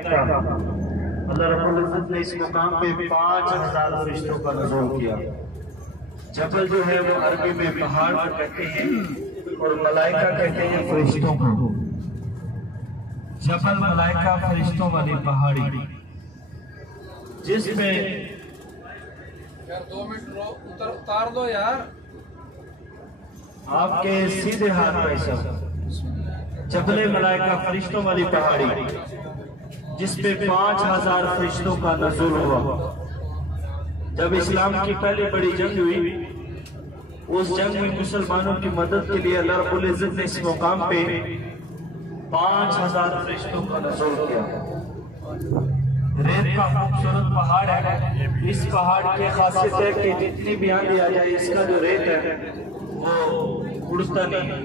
अल्लाह रब्बुल इज्जत ने इस मुकाम पे 5000 फरिश्तों का नुज़ूल किया। जबल जो है वो अरबी में पहाड़ को कहते हैं और मलाइका कहते हैं फरिश्तों को। जबल मलाइका फरिश्तों वाली पहाड़ी जिसमें यार 2 मिनट उतार दो यार आपके सीधे हाथ में सब जबले मलाइका फरिश्तों वाली पहाड़ी जिसपे 5000 फरिश्तों का नुज़ूल हुआ। जब इस्लाम की पहली बड़ी जंग हुई, उस जंग में मुसलमानों की मदद के लिए अल्लाह रब्बुल इज्जत ने इस मुकाम पे 5000 फरिश्तों का नुज़ूल किया। रेत का खूबसूरत पहाड़ है। इस पहाड़ की खासियत है कि जितनी भी आंधी आ जाए इसका जो रेत है वो उड़ता नहीं है।